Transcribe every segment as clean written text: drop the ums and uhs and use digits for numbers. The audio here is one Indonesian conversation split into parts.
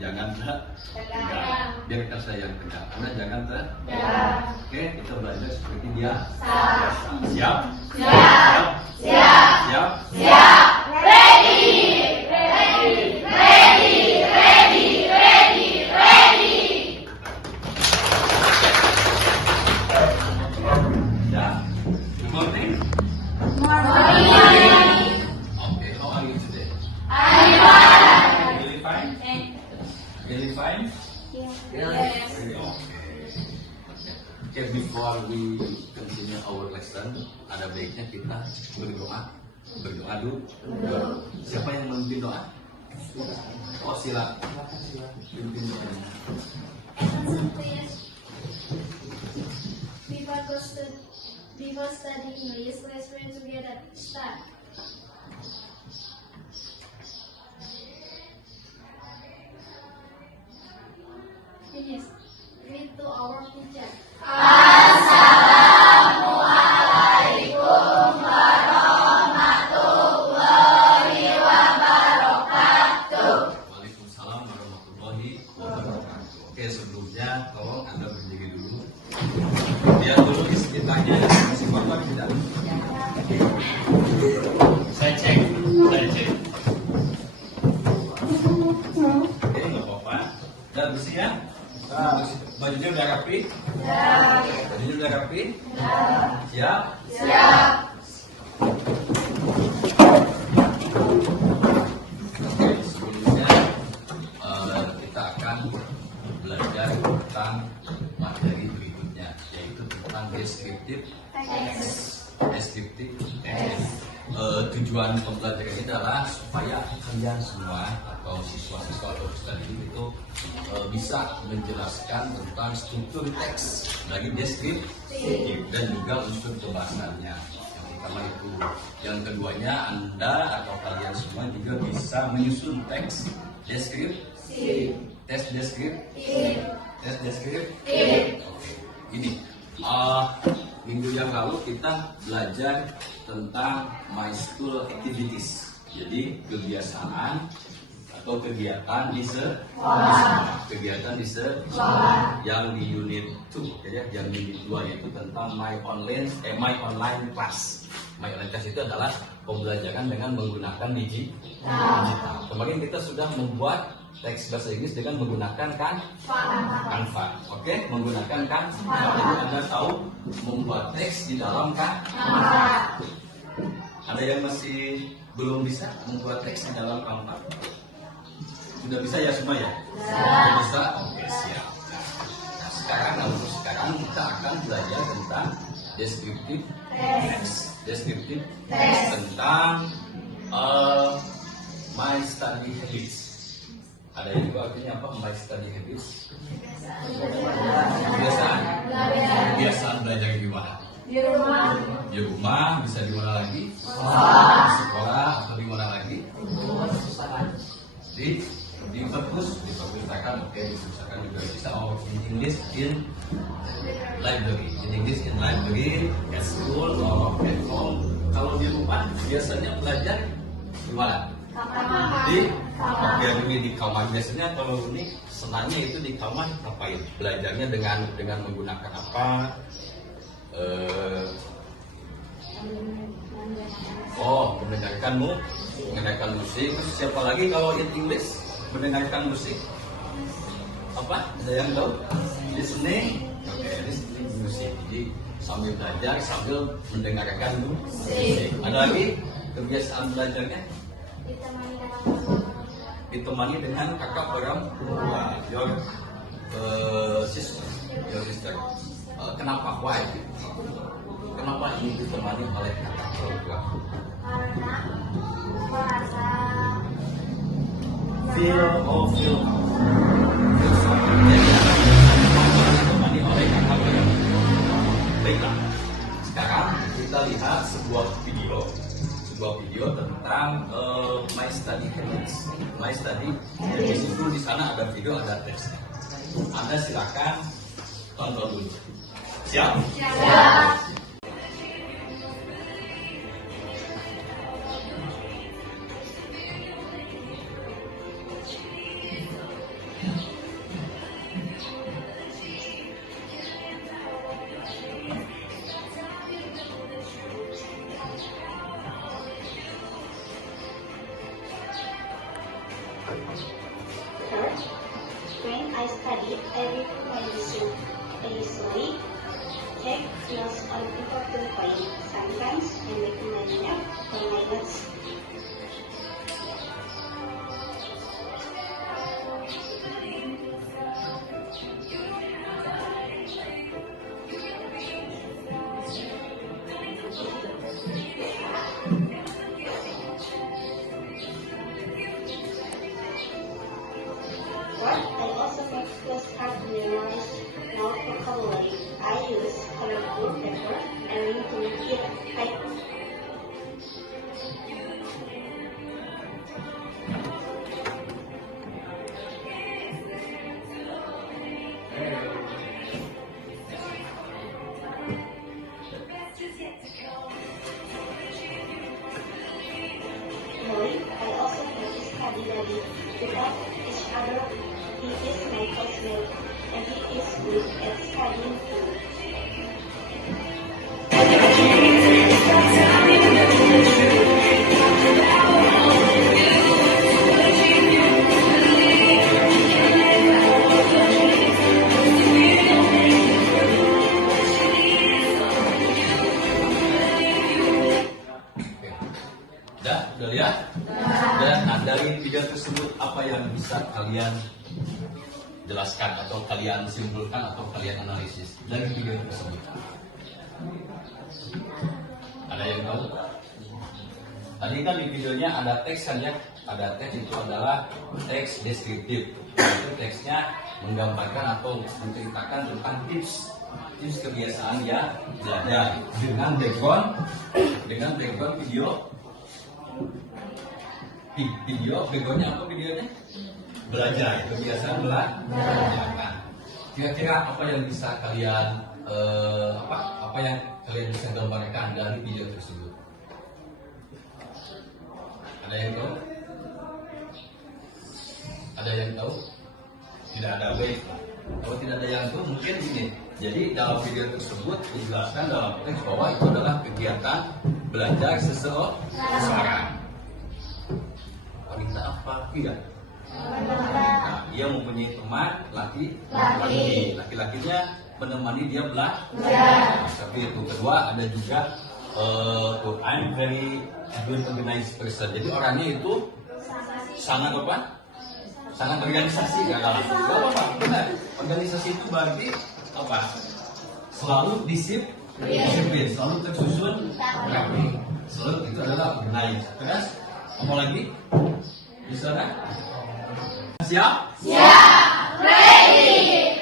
jangan tegak. Biarkan saya yang tegak. Anda jangan tegak. Oke, kita belajar seperti dia. Siap? Siap. Siap. Siap. Siap. Ready. Ready. Ready. Ready. Ready. Ready. Ya. Good morning. Morning. Okay, how are you today? I'm fine. Really fine? Really fine? Yes. Really okay. Okay, before we continue our lesson, ada baiknya kita berdoa. Berdoa dulu. Siapa yang memimpin doa? Oh, silakan. Pimpin doanya. Before studying English, let's pray together. Start. Finish. Read to our teacher. Waalaikumsalam warahmatullahi wabarakatuh. Oke, sebelumnya tolong Anda berdiri dulu. Lihat dulu istitanya masih kotor tidak? Saya cek. Oke, nggak apa-apa. Udah bersih ya? Bajunya udah rapi? Bajunya udah rapi? Siap? Oke, sebelumnya kita akan belajar tentang materi berikutnya, yaitu tentang deskriptif text. Tujuan pembelajaran ini adalah supaya kalian semua atau siswa-siswa atau peserta didik itu bisa menjelaskan tentang struktur teks dari deskriptif dan juga unsur pembahasannya. Yang pertama itu. Yang keduanya, Anda atau kalian semua juga bisa menyusun teks deskriptif. Tes deskriptif. Oke. Ini minggu yang lalu kita belajar tentang my school activities. Jadi kebiasaan atau kegiatan di sekolah. Yang di unit 2 ya, yang di unit 2 yaitu tentang my online class. My online class itu adalah pembelajaran dengan menggunakan digital. Kemarin kita sudah membuat teks bahasa Inggris dengan menggunakan Canva. Oke, menggunakan Canva. Jadi Anda tahu membuat teks di dalam Canva. Ada yang masih belum bisa membuat teks di dalam Canva? Sudah bisa ya semua ya? Sudah bisa? Oke, siap. Nah, sekarang kita akan belajar tentang deskriptif teks tentang my study habits. Ada yang juga artinya apa? My study habits. Kebiasaan belajar di mana? Di rumah, bisa di mana lagi? Di sekolah atau di mana lagi? Di perpustakaan. Oke, di perpustakaan juga bisa. Oh, in English in library. In English in library, at school or at home. Kalau di rumah biasanya belajar di mana? Di kamar. Biasanya kalau ini senangnya itu di kamar ngapain? Belajarnya dengan menggunakan apa? Mendengarkan musik. Terus siapa lagi kalau in English mendengarkan musik? Apa? Ada yang tahu? Listening. Oke, listening musik. Jadi sambil belajar sambil mendengarkan musik. Ada lagi kebiasaan belajarnya? Ditemani dengan kakak perempuan, your sister. Kenapa? Why? Kenapa ini ditemani oleh kakak perempuan? Feel ditemani oleh kakak perempuan. Baiklah, sekarang kita lihat sebuah video tentang my study habits. My study habits itu di sana ada video, ada teks. Anda silakan tonton dulu. Siap? Third, when I study, I review my lesson. I usually take notes on important points. Sometimes I make my note for my notes. Fourth, I also make flashcards to memorize more vocabulary. I use colorful paper and ink to make it type. Knowing, I also have to study buddy to help each other. He is my classmate and he is good at studying too. Udah lihat? Dan nah, dari video tersebut apa yang bisa kalian jelaskan atau kalian simpulkan atau kalian analisis dari video tersebut? Ada yang tahu? Tadi kan di videonya ada teks kan ya? Ada teks, itu adalah teks deskriptif. Itu teksnya menggambarkan atau menceritakan tentang tips kebiasaan ya belajar dengan background backgroundnya apa videonya? Belajar, kebiasaan belajar. Kira-kira apa yang bisa kalian apa yang kalian bisa gambarkan dari video tersebut? Ada yang tahu? Ada yang tahu? Tidak ada, baik. Kalau tidak ada yang tahu, mungkin ini. Jadi dalam video tersebut dijelaskan dalam teks bahwa itu adalah kegiatan belajar seseorang. Wanita apa? Tidak. Nah, dia mempunyai teman laki-lakinya menemani dia belajar. Tapi itu kedua ada juga I'm very good organized person. Jadi orangnya itu sangat apa? Sangat organisasi ya kalau benar. Organisasi itu berarti apa? Selalu disiplin, selalu tersusun rapi. Selalu itu adalah organized. Terus apa lagi? Bisa kan? Siap? Siap. Ready.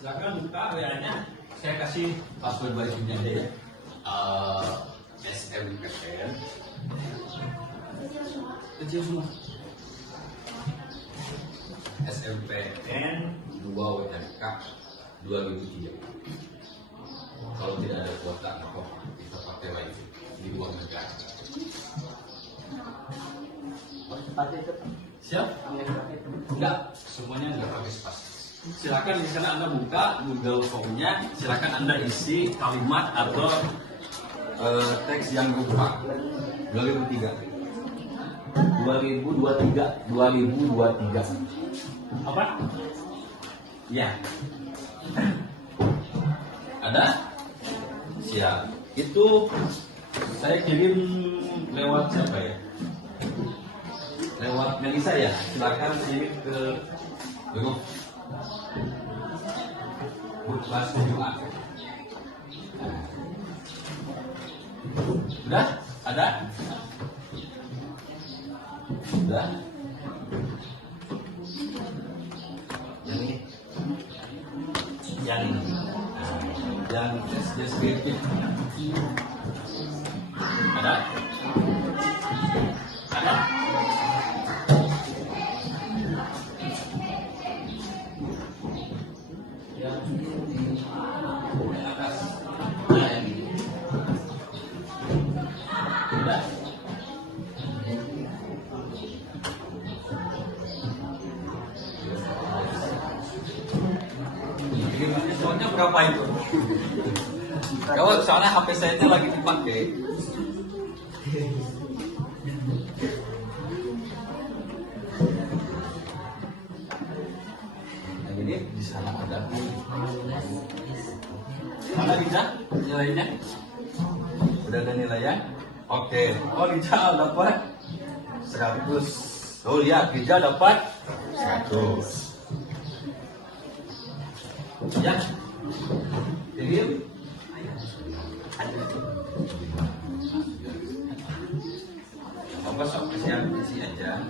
Silakan buka WA-nya. Saya kasih password berikutnya deh. SMPTN. Kecil semua. SMPTN 2 WMK 2003. Kalau tidak ada kuota, maka kita pakai lagi di luar negara. Siap? Enggak, semuanya enggak pakai spasi. Silakan di sana Anda buka Google Form-nya, silakan Anda isi kalimat atau teks yang berupa 2023. Apa? Ya. Ada? Siap. Itu saya kirim lewat siapa ya? Lewat Melisa ya. Silakan kirim ke grup kelas Jumat. Sudah? Ada? Sudah? Yang ini. Yang deskriptif. Ada? Ada? Yang atas. Nah, yang ini. Sudah? Soalnya berapa itu? Kalau soalnya HP saya itu lagi dipakai. Nah, ini di sana ada. Mana Rija nilainya? Udah ada nilainya? Oke. Oh Rija dapat 100. Oh lihat Rija dapat 100. Ya. Kirim. Apa sok isi aja.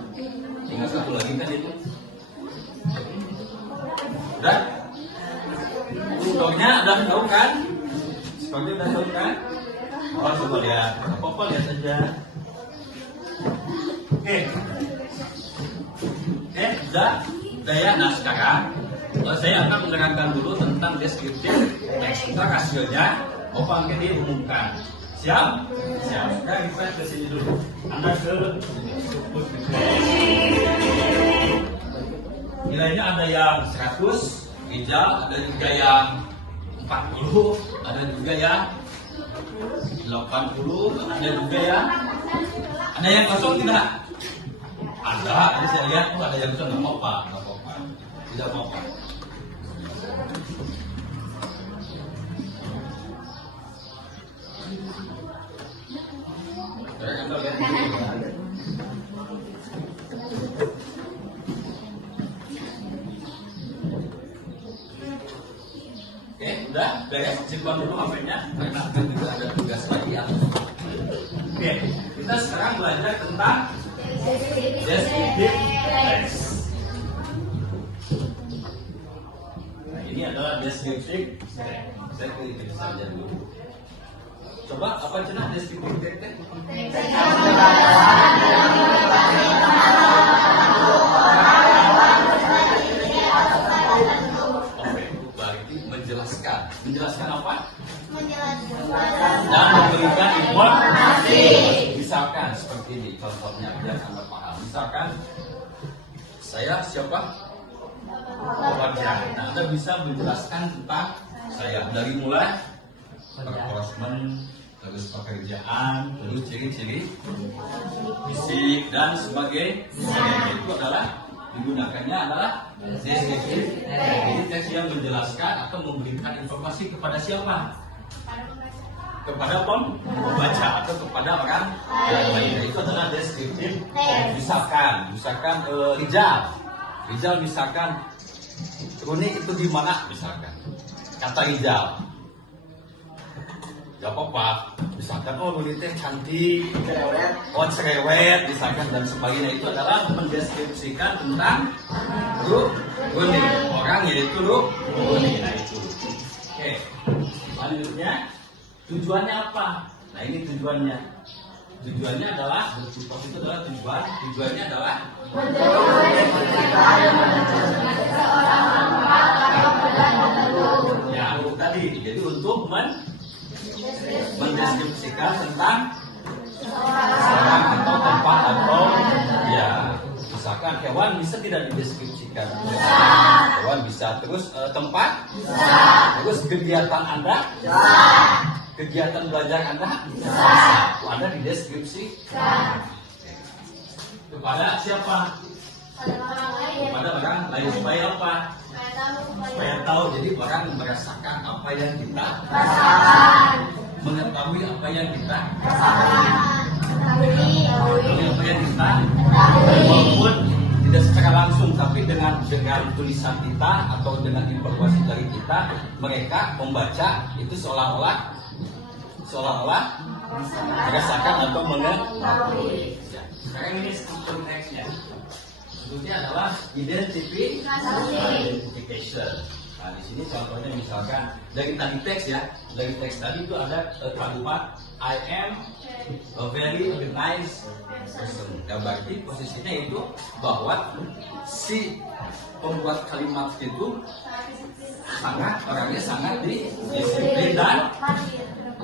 Tinggal satu lagi kan itu. Udah? Skornya udah tahu kan? Skornya udah tahu kan? Oh coba lihat. Apa lihat saja. Oke. Udah ya. Nah sekarang saya akan menerangkan dulu tentang deskriptif teks kita hasilnya. Opa angkat ini umumkan. Siap? Siap. Nah kita ke sini dulu. Anda ke nilainya ada yang 100, hijau, ada juga yang 40, ada juga yang 80, ada juga yang ada yang kosong tidak? Ada, tadi saya lihat tuh ada yang kosong, nggak apa-apa, tidak apa-apa. Anda lihat dulu. Oke, udah beres, simpan dulu HP-nya karena akan juga ada tugas lagi ya. Oke, kita sekarang belajar tentang deskriptif teks. Nah, ini adalah deskriptif teks. Saya pilih saja dulu. Coba apa cenah deskriptif teks? Menjelaskan apa? Dan memberikan informasi. Misalkan seperti ini contohnya biar Anda paham. Misalkan saya siapa? Pekerja. Nah, Anda bisa menjelaskan tentang saya dari mulai rekrutmen, terus pekerjaan, terus ciri-ciri fisik dan sebagainya. Itu adalah digunakannya adalah deskriptif. Jadi teks yang menjelaskan atau memberikan informasi kepada siapa? Kepada pembaca atau kepada orang lain. Itu adalah deskriptif. Misalkan Rizal misalkan Runi itu di mana misalkan kata Rizal. Gak apa-apa, misalkan Runi teh cantik, cerewet, misalkan dan sebagainya. Itu adalah mendeskripsikan tentang Runi, orang yaitu Runi. Nah itu. Oke, selanjutnya tujuannya apa? Nah ini tujuannya. Tujuannya adalah itu adalah tujuannya adalah ya itu tadi. Jadi untuk mendeskripsikan tentang seorang atau tempat atau ya misalkan hewan bisa tidak dideskripsikan. Hewan bisa, terus tempat terus kegiatan Anda kegiatan belajar Anda Anda dideskripsikan kepada siapa? Kepada orang lain supaya apa? Supaya tahu. Jadi orang merasakan apa yang kita rasakan, mengetahui apa yang kita walaupun tidak secara langsung, tapi dengan tulisan kita atau dengan informasi dari kita, mereka membaca itu seolah-olah merasakan atau mengetahui. Ya. Sekarang ini struktur teksnya. Strukturnya adalah identification. Nah, di sini contohnya misalkan dari tadi teks ya, dari teks tadi itu ada kalimat I am a very organized person. Ya, berarti posisinya itu bahwa si pembuat kalimat itu orangnya sangat disiplin dan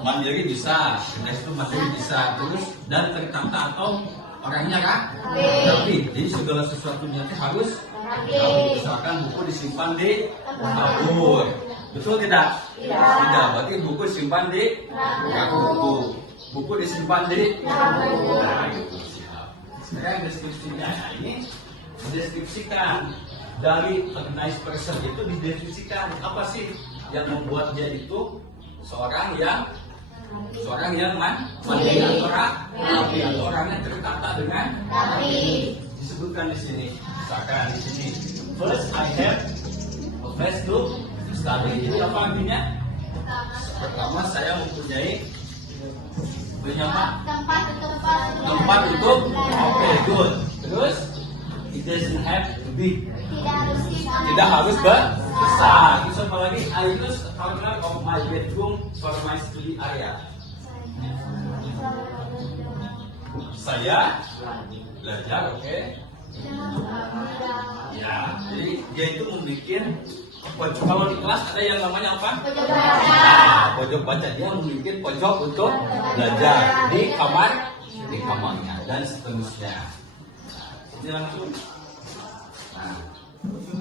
mandiri bisa, itu mandiri bisa, terus dan tertata atau orangnya rapi. Jadi segala sesuatunya harus rapi. Misalkan buku disimpan di dapur, betul tidak? Tidak. Berarti buku disimpan di buku disimpan di dapur. pakai deskripsinya. Nah, ini dideskripsikan dari organized person itu dideskripsikan apa sih yang membuat dia itu seorang yang mandiri atau rapi atau orang yang tertata dengan rapi. Disebutkan di sini, misalkan di sini, first I have a place to study. Jadi apa artinya? Pertama saya mempunyai tempat untuk oke, good. Terus it doesn't have to be, tidak harus besar. Terus apa lagi? I use a corner of my bedroom for my study area. Saya belajar, oke. Ya, jadi dia itu membuat pojok. Kalau di kelas ada yang namanya apa? Pojok baca. Nah, pojok baca, dia membuat pojok untuk belajar di kamarnya dan seterusnya. Ini langsung. Nah,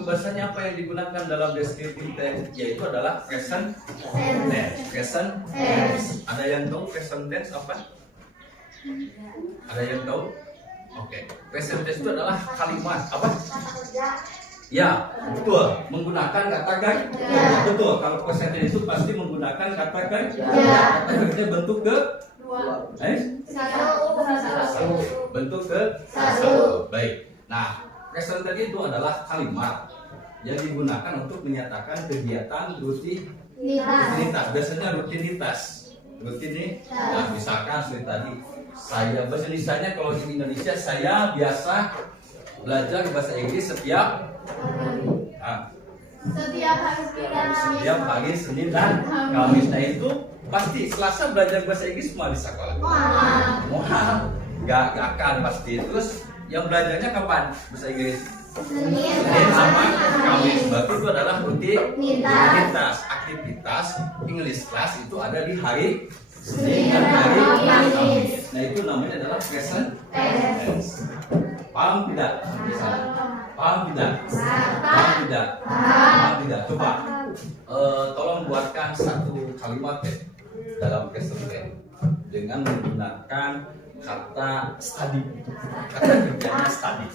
bahasanya apa yang digunakan dalam descriptive tense? Yaitu adalah present tense. Present tense. Ada yang tahu present tense apa? Ada yang tahu? Oke. Present tense itu adalah kalimat apa? Ya, betul. Menggunakan kata kerja. Betul. Kalau present tense itu pasti menggunakan kata kerja. Kata kerja bentuk ke? Bentuk ke? Baik. Nah, present tense itu adalah kalimat yang digunakan untuk menyatakan kegiatan rutinitas. Biasanya rutinitas. Nah, misalkan seperti tadi, saya bahasa Indonesia, kalau di Indonesia saya biasa belajar bahasa Inggris setiap hari Senin dan Kamis. Nah itu pasti Selasa belajar bahasa Inggris semua di sekolah. Mohon, nggak akan pasti. Terus yang belajarnya kapan bahasa Inggris? Senin sama Kamis. Berarti itu adalah rutinitas. Aktivitas English class itu ada di hari Senin dan hari Kamis. Nah itu namanya adalah present tense. Paham tidak? Paham tidak? Coba tolong buatkan satu kalimat ya dalam present tense dengan menggunakan kata study. Kata kerjanya study.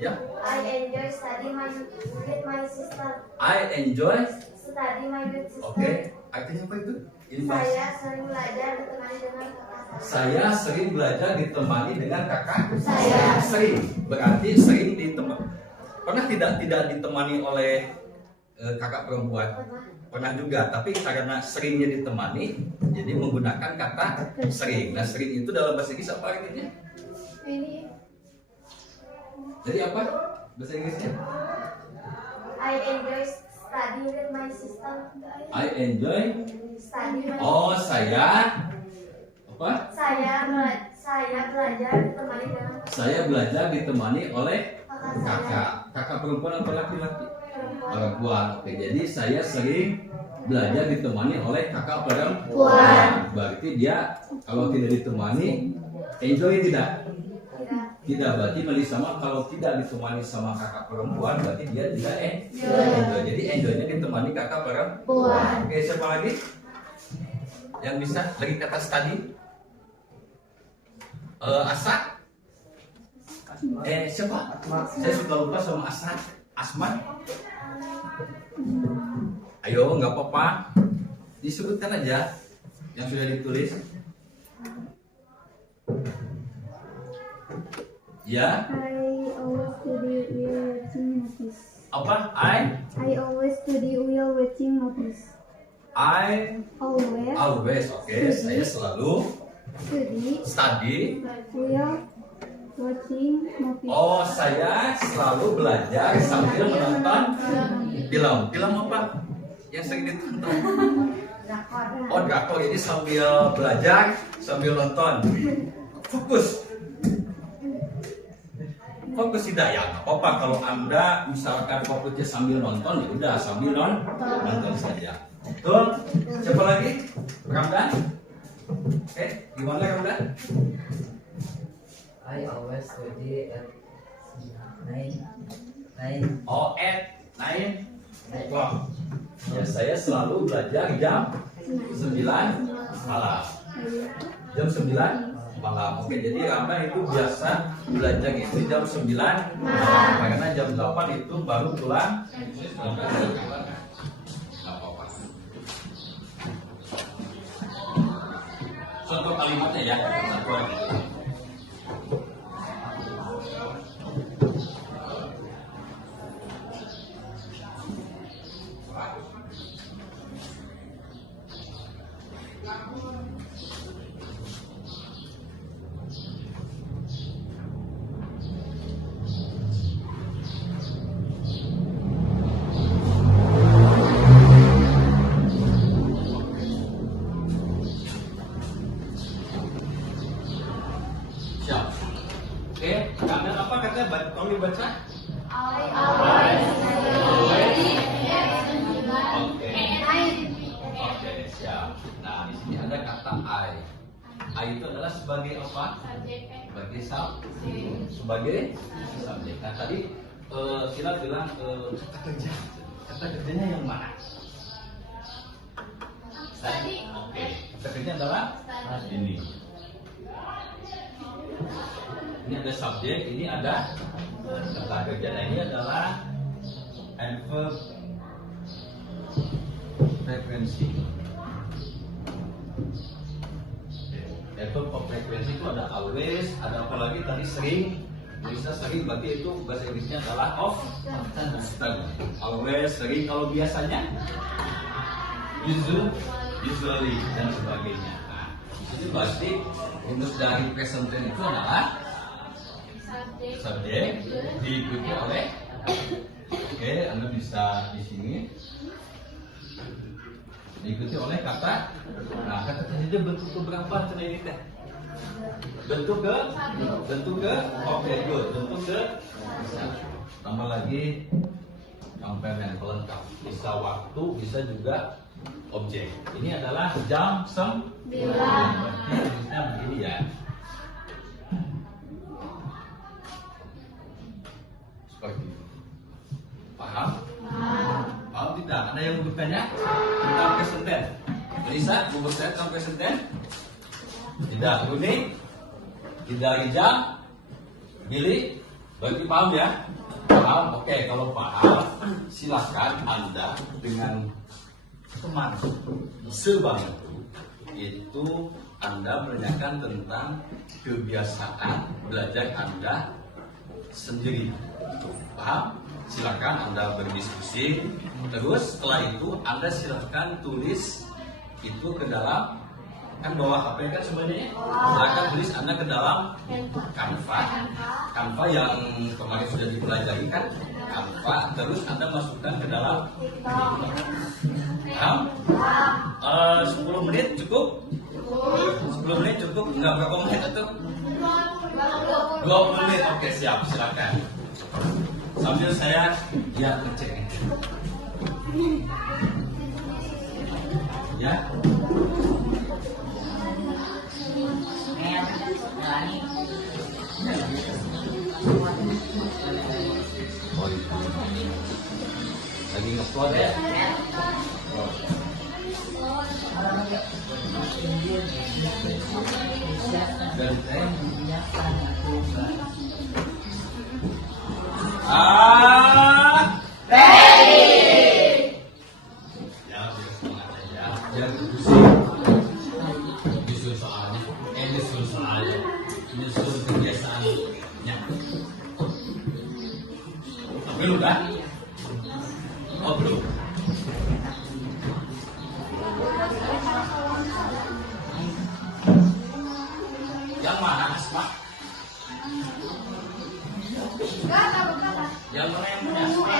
Ya. I enjoy study with my sister. I enjoy Study my with sister. Oke, artinya apa itu? Saya sering belajar ditemani dengan kakak Saya sering belajar ditemani dengan kakak saya. Sering, berarti sering ditemani. Pernah tidak ditemani oleh kakak perempuan? Pernah juga, tapi karena seringnya ditemani, jadi menggunakan kata sering. Nah, sering itu dalam bahasa Inggris apa artinya? Ini Jadi apa bahasa Inggrisnya? I enjoy study with my sister. I enjoy. Study with Saya apa? Saya belajar ditemani dengan Saya belajar ditemani oleh kakak saya. kakak perempuan atau laki-laki? Perempuan. Oke, jadi saya sering belajar ditemani oleh kakak perempuan. Berarti dia kalau tidak ditemani, enjoy tidak? Tidak, berarti Meli sama kalau tidak ditemani sama kakak perempuan, berarti dia tidak enjoy. Jadi enjoynya ditemani kakak perempuan. Oke, siapa lagi yang bisa lagi kata study? Asa? Siapa? Saya sudah lupa sama Asa. Asma? Ayo, nggak apa-apa. Disebutkan aja yang sudah ditulis. Ya. I always study while watching movies. Apa? I always study while watching movies. Always. Oke. Saya selalu study while watching movies. Oh, saya selalu belajar sambil menonton film. Film apa yang sering ditonton? Oh, drakor. Jadi sambil belajar, sambil nonton. Fokus tidak ya, nggak apa-apa kalau Anda misalkan fokusnya sambil nonton, ya udah sambil nonton saja. Betul. Siapa lagi? Ramdan? Gimana Ramdan? I always study at 9. Oh, at 9 o'clock. Ya, saya selalu belajar jam 9 malam. Jam 9 malam. Oke, jadi Rama itu biasa belajar itu jam 9 malam. Karena jam 8 itu baru pulang. Nggak apa-apa. Contoh kalimatnya ya. Satu lagi. Siap. Oke, kalian apa katanya? Tolong dibaca. Oke. Oke, siap. Nah, di sini ada kata I. I itu adalah sebagai apa? Sebagai sebagai subjek. Nah, tadi Sila bilang kata kerja. Kata kerjanya yang mana? Study. Oke. Kata kerja adalah ini. Ini ada subjek, ini ada kata kerja. Nah, ini adalah adverb frekuensi. Adverb of frekuensi itu ada always, ada apa lagi tadi sering. Bisa sering berarti itu bahasa Inggrisnya adalah often. Always, sering. Kalau biasanya usually dan sebagainya. Nah, itu berarti untuk dari present tense itu adalah subjek diikuti oleh oke, Anda bisa di sini diikuti oleh kata. Nah, kata kerja bentuk keberapa ini teh? Bentuk ke oke, good. Bentuk ke tambah lagi complement pelengkap. Bisa waktu, bisa juga objek. Ini adalah jam 9. Berarti tulisnya begini ya. Seperti itu. Paham? Paham tidak? Ada yang bertanya tentang present tense? Bisa bertanya tentang present tense? Tidak. Unik? Tidak. Rijal? Billy? Berarti paham ya? Paham? Oke, kalau paham silakan Anda dengan teman sebanyak itu Anda menanyakan tentang kebiasaan belajar Anda sendiri. Paham? Silakan Anda berdiskusi. Terus setelah itu Anda silakan tulis itu ke dalam, kan bawa HP kan sebenarnya. Silakan tulis Anda ke dalam Canva yang kemarin sudah dipelajari kan. Canva, terus Anda masukkan ke dalam. Paham? 10 menit cukup? 10 menit cukup? Enggak, berapa menit itu? 20 menit. Oke, siap, silakan. Sambil saya ngecek. Ya. Oh, itu. Lagi nge-upload ya? Ready. Ya, biar semangat aja. Biar pusing. Nyusun soalnya. Nyusun soalnya. Nyusun kebiasaannya. Belum kan? Oh, belum. Yang mana Asma? Yang mana yang punya Asma?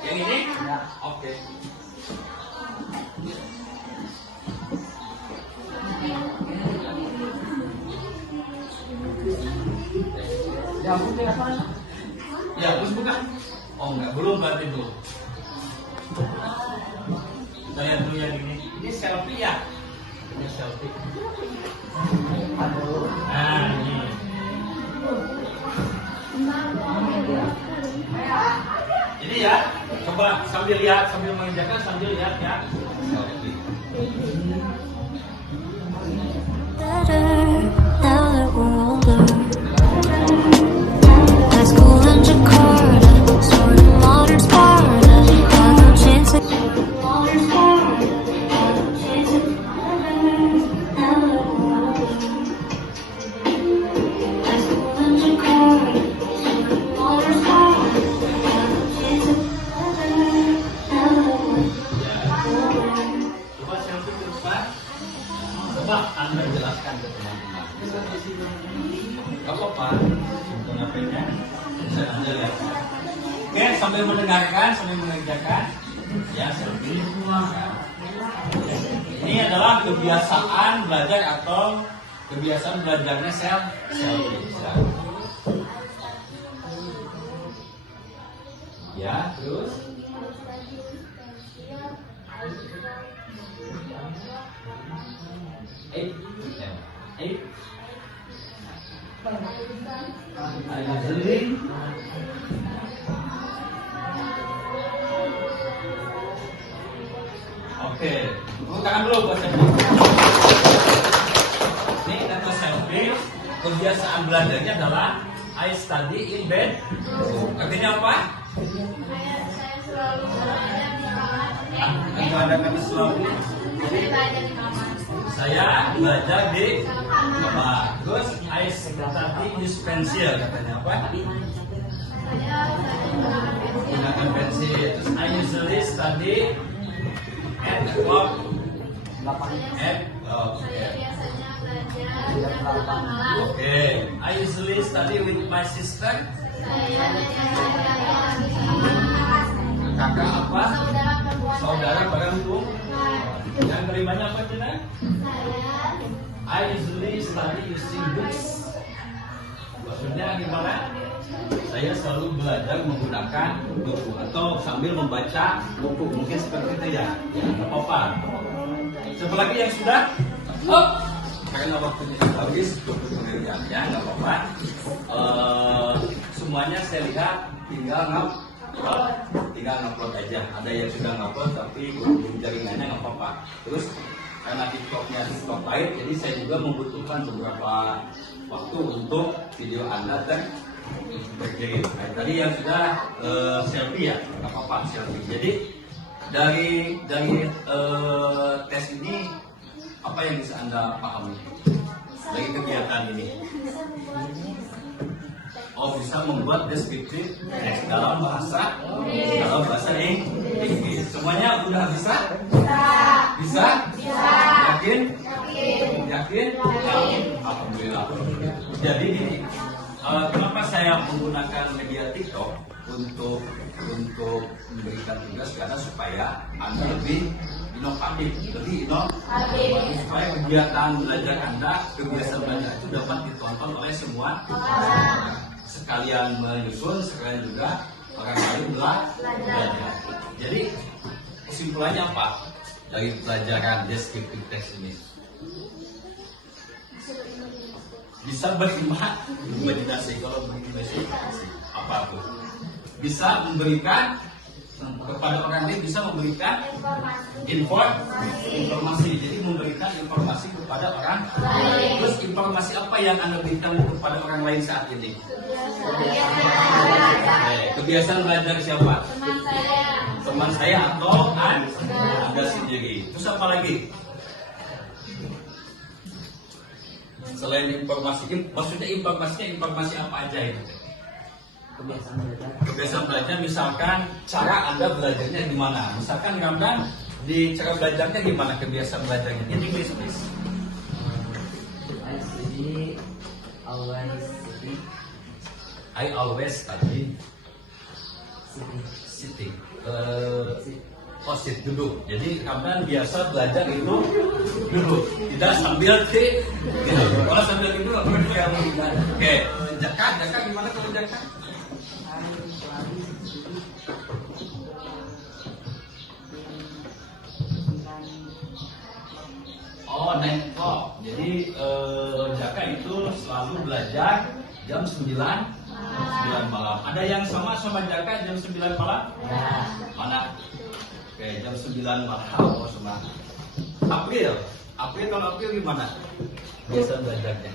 Yang ini? Oke. Ya, terus bukan? Oh enggak, belum berarti belum. Saya dulu yang ini. Ini selfie ya? Ini selfie. Nah, ini. Ini ya, coba sambil lihat, sambil mengerjakan, sambil lihat ya. Better now HP-nya. Bisa Anda lihat. Oke, sambil mendengarkan, sambil mengerjakan. Ya, selfie. Ini adalah kebiasaan belajar atau kebiasaan belajarnya selfie. Ya, terus. Oke, tepuk tangan dulu buat selfie. Ini untuk selfie, kebiasaan belajarnya adalah I study in bed. Artinya apa? Saya selalu belajar di kamar. Ada kami selalu. Saya belajar di kamar. Saya belajar di kamar. Terus I study use pencil. Katanya apa? Saya Gunakan pensil. Terus I usually study at the clock. Saya biasanya belajar jam 8 malam. Oke. I usually study with my sister. Saya biasanya belajar di kamar. Kakak apa? Saudara perempuan Saudara saya. perempuan. Yang kelimanya apa Cina? Saya I usually study using books. Maksudnya gimana? Saya selalu belajar menggunakan buku atau sambil membaca buku. Mungkin seperti itu ya. Nggak apa-apa. Siapa lagi yang sudah? Karena waktunya sudah habis untuk pengerjaannya, nggak apa-apa. Semuanya saya lihat tinggal ngupload aja. Ada yang sudah ngupload tapi belum jaringannya, nggak apa-apa. Terus karena TikToknya TikTok live, jadi saya juga membutuhkan beberapa waktu untuk video Anda terjadi. Nah, tadi yang sudah selfie ya, nggak apa-apa selfie. Jadi dari tes ini apa yang bisa Anda pahami dari kegiatan ini? Oh, bisa membuat deskriptif teks dalam bahasa Inggris. Semuanya udah bisa? Bisa? Yakin? Yakin? Alhamdulillah. Jadi gini, kenapa saya menggunakan media TikTok untuk memberikan tugas, karena supaya Anda lebih inovatif, supaya kegiatan belajar Anda, kebiasaan belajar itu dapat ditonton oleh semua, sekalian menyusun, sekalian juga orang lain belajar. Jadi kesimpulannya apa dari pelajaran deskriptif teks ini? Bisa berimajinasi. Kalau berimajinasi apa tuh? Bisa memberikan kepada orang lain, bisa memberikan informasi. Jadi memberikan informasi kepada orang lain. Terus informasi apa yang Anda berikan kepada orang lain saat ini? Kebiasaan belajar siapa? Teman saya atau Anda sendiri. Terus apa lagi? Selain informasi, maksudnya informasi apa aja itu? Kebiasaan belajar, misalkan cara Anda belajarnya gimana? Misalkan Ramdan, di cara belajarnya gimana kebiasaan belajarnya? Ini please. I always study sitting. Sit, duduk. Jadi Ramdan biasa belajar itu duduk, tidak sambil kalau sambil itu nggak perlu kamu. Oke, Jaka gimana kalau Jaka? Oh, 9 o'clock. Jadi Jaka itu selalu belajar jam 9 malam. Ada yang sama Jaka jam 9 malam? Mana? Oke, jam 9 malam. Oh, sama. April kalau April gimana? Biasa belajarnya.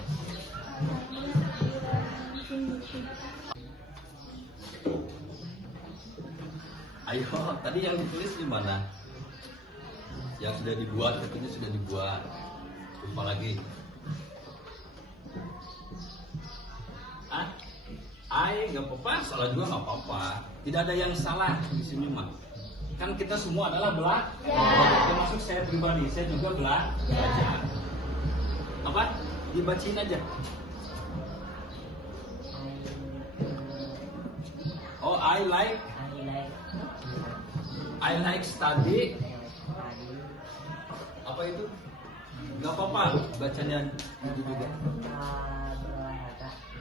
Ayo, tadi yang ditulis gimana? Yang sudah dibuat, katanya sudah dibuat. Lupa lagi. Nggak apa-apa, salah juga nggak apa-apa. Tidak ada yang salah di sini mah. Kan kita semua adalah belajar. Termasuk saya pribadi, saya juga belajar. Apa? Dibacain aja. I like study. Apa itu? Gak apa-apa bacanya itu juga.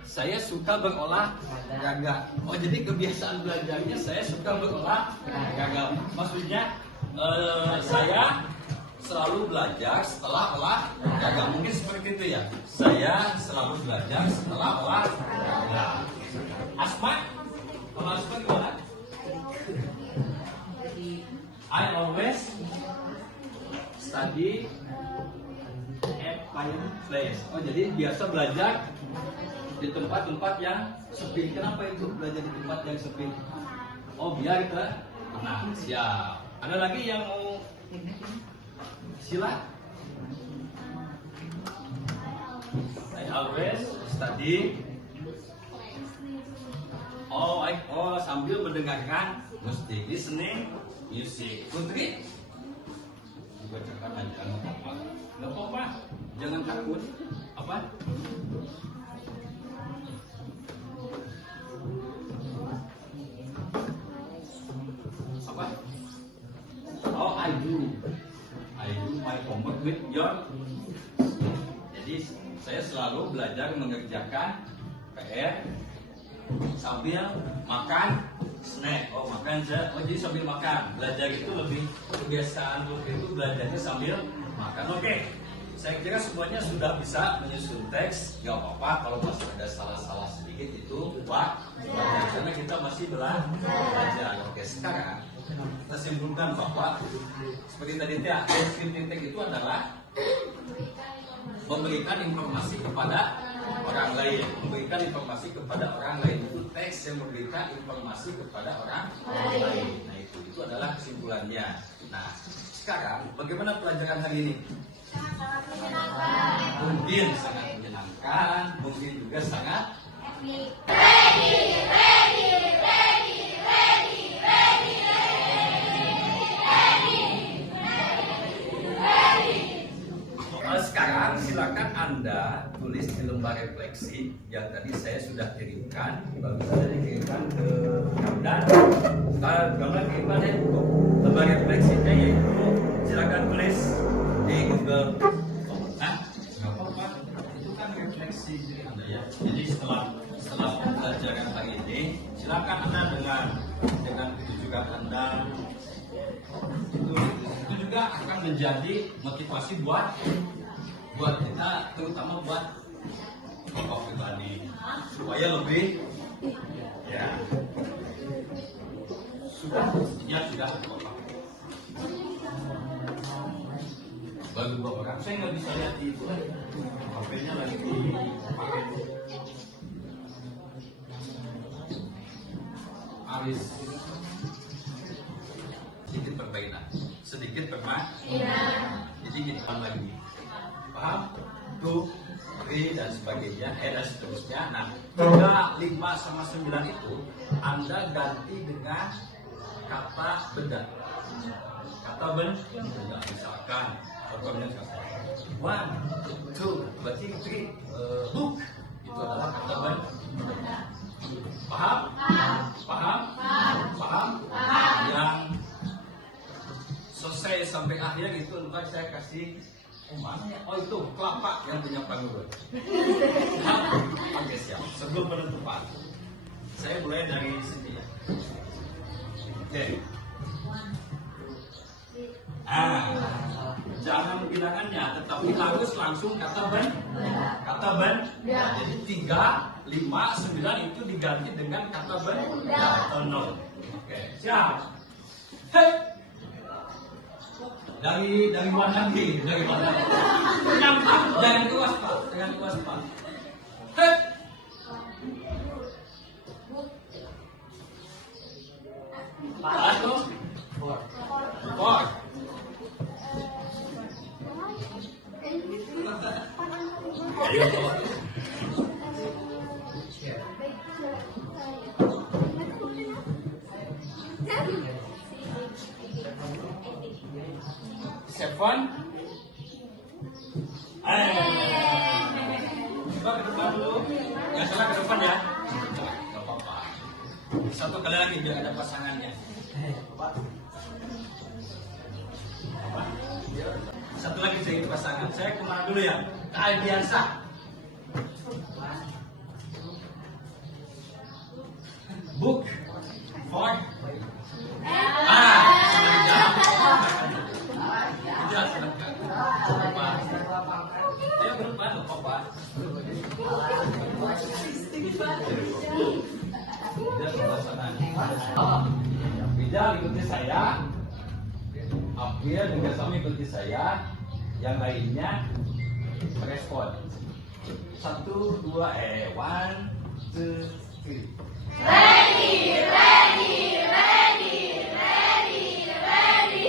Saya suka berolahraga. Oh, jadi kebiasaan belajarnya saya suka berolahraga. Maksudnya saya selalu belajar setelah olahraga. Mungkin seperti itu ya. Saya selalu belajar setelah olahraga. Asma? Kalau Asma gimana? I always study at my place. Oh, jadi biasa belajar di tempat-tempat yang sepi. Kenapa itu belajar di tempat yang sepi? Oh, biar kita tenang. Siap. Ada lagi yang mau sila? I always study. Oh, sambil mendengarkan musik, listening music. Putri, bacakan aja, nggak apa-apa, jangan takut. Apa? Apa? Oh, I do my homework with your. Jadi saya selalu belajar mengerjakan PR sambil makan snack. Oh, makan oh jadi sambil makan. Belajar itu lebih kebiasaan itu belajarnya sambil makan. Oke. Saya kira semuanya sudah bisa menyusun teks. Gak apa-apa kalau masih ada salah-salah sedikit itu wajar karena kita masih belajar. Oke, sekarang kita simpulkan bahwa seperti tadi titik itu adalah memberikan informasi kepada orang lain. Memberikan informasi kepada orang lain itu teks yang memberikan informasi kepada orang lain. Nah, itu adalah kesimpulannya. Nah, sekarang bagaimana pelajaran hari ini? Mungkin sangat menyenangkan, mungkin juga sangat sekarang silakan Anda tulis di lembar refleksi yang tadi saya sudah kirimkan. Baru saja dikirimkan ke Gamdan. Gamdan kirimkan ya lembar refleksinya, yaitu silakan tulis di Google. Nah, nggak apa-apa. Itu kan refleksi diri Anda ya. Jadi setelah pembelajaran hari ini, silakan Anda dengan kejujuran Anda. Itu juga akan menjadi motivasi buat kita, terutama buat Bapak pribadi, supaya lebih ya sudah Bapak. Bagi beberapa orang saya nggak bisa lihat di itu lagi, HP-nya lagi dipakai. Aris sedikit perbaikan, sedikit permainan. Jadi kita lagi paham, tuh, dan sebagainya, dan seterusnya. Nah, 3, 5, sama 9 itu Anda ganti dengan kata benda. Kata benda, misalkan contohnya 1, 2, berarti 3, book itu adalah kata benda. Paham? Yang selesai sampai akhir itu ntar saya kasih. Mana ya? Oh, itu kelapa yang punya panggung. Oke, siap. Sebelum penutupan, saya mulai dari sini ya. Oke. Jangan bilangannya, tetapi harus langsung kata benda. Jadi 3, 5, 9 itu diganti dengan kata benda atau non. Oke, siap. Hei. Dari mana lagi? Jangan keluas Pak. Hei. Satu, 4. Ayo. Seven. Coba ke depan dulu. Nggak salah ke depan ya. Nggak apa-apa. Satu kali lagi biar ada pasangannya. Satu lagi saya ingin pasangan. Saya kemana dulu ya? Ke Aldiansa. Book for sudah dijawab. Jelas silakan. Pak. Ayo berdepan loh, Pak. Bijal ikuti saya. April juga sama ikuti saya. Yang lainnya respon. 1, 2, 1, 2, 3. Ready, ready, ready, ready, ready,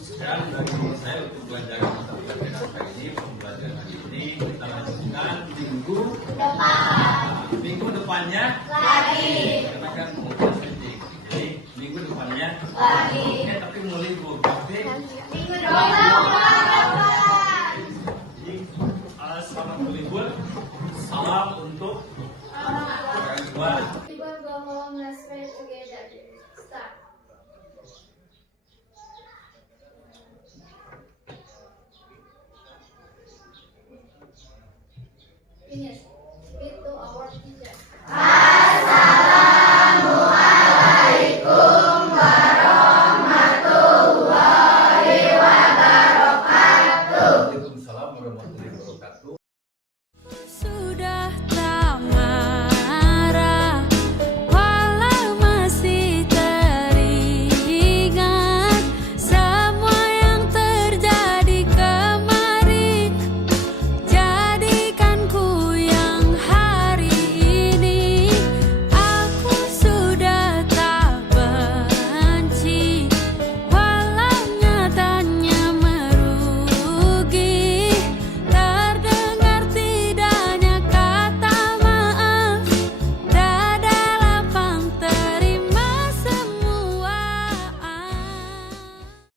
Sekarang bagi saya untuk belajar mata pelajaran hari ini, pembelajaran hari ini kita lanjutkan minggu depannya lagi, karena kan mungkin penting. Jadi minggu depannya lagi. Oke, tapi mau libur. Tapi Minggu depan. jadi selamat berlibur. Salam untuk orang tua. People go home, let's pray together. Start. Finish. Speak to our teacher.